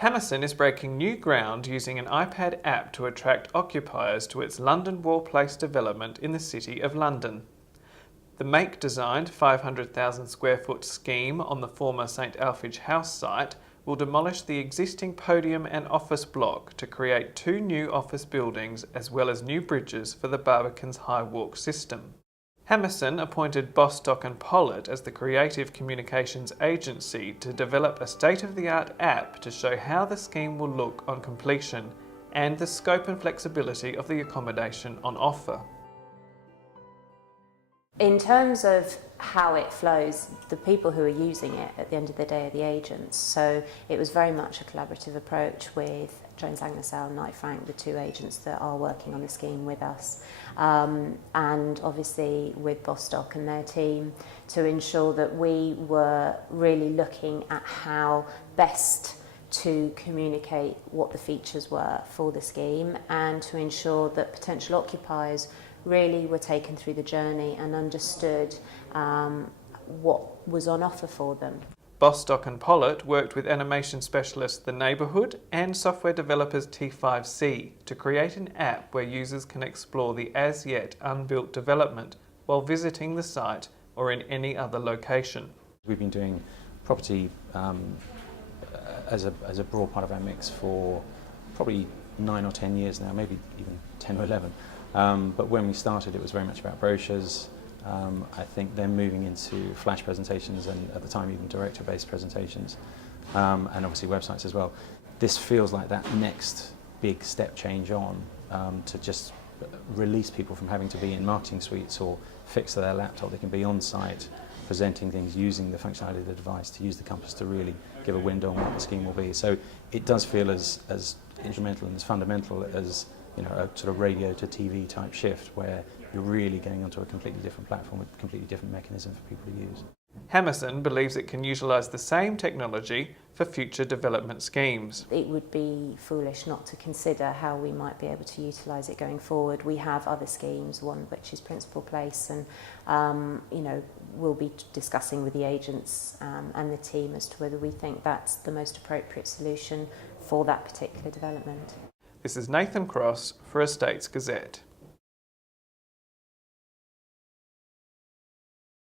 Hammerson is breaking new ground using an iPad app to attract occupiers to its London Wall Place development in the City of London. The Make-designed 500,000 square foot scheme on the former St Alphege House site will demolish the existing podium and office block to create two new office buildings as well as new bridges for the Barbican's High Walk system. Hammerson appointed Bostock & Pollard as the creative communications agency to develop a state-of-the-art app to show how the scheme will look on completion and the scope and flexibility of the accommodation on offer. In terms of how it flows, the people who are using it at the end of the day are the agents. So it was very much a collaborative approach with Jones Lang LaSalle and Knight Frank, the two agents that are working on the scheme with us, and obviously with Bostock and their team, to ensure that we were really looking at how best to communicate what the features were for the scheme and to ensure that potential occupiers really were taken through the journey and understood what was on offer for them. Bostock & Pollard worked with animation specialist The Neighbourhood and software developers T5C to create an app where users can explore the as-yet unbuilt development while visiting the site or in any other location. We've been doing property as a broad part of our mix for probably 9 or 10 years now, maybe even 10 or 11. But when we started, it was very much about brochures. I think then moving into flash presentations and at the time even director-based presentations, and obviously websites as well. This feels like that next big step change on to just release people from having to be in marketing suites or fixed to their laptop. They can be on site presenting things using the functionality of the device to use the compass to really give a window on what the scheme will be. So it does feel as instrumental and as fundamental as a sort of radio to TV type shift where you're really going onto a completely different platform with a completely different mechanism for people to use. Hammerson believes it can utilise the same technology for future development schemes. It would be foolish not to consider how we might be able to utilise it going forward. We have other schemes, one which is Principal Place, and we'll be discussing with the agents and the team as to whether we think that's the most appropriate solution for that particular development. This is Nathan Cross for Estates Gazette.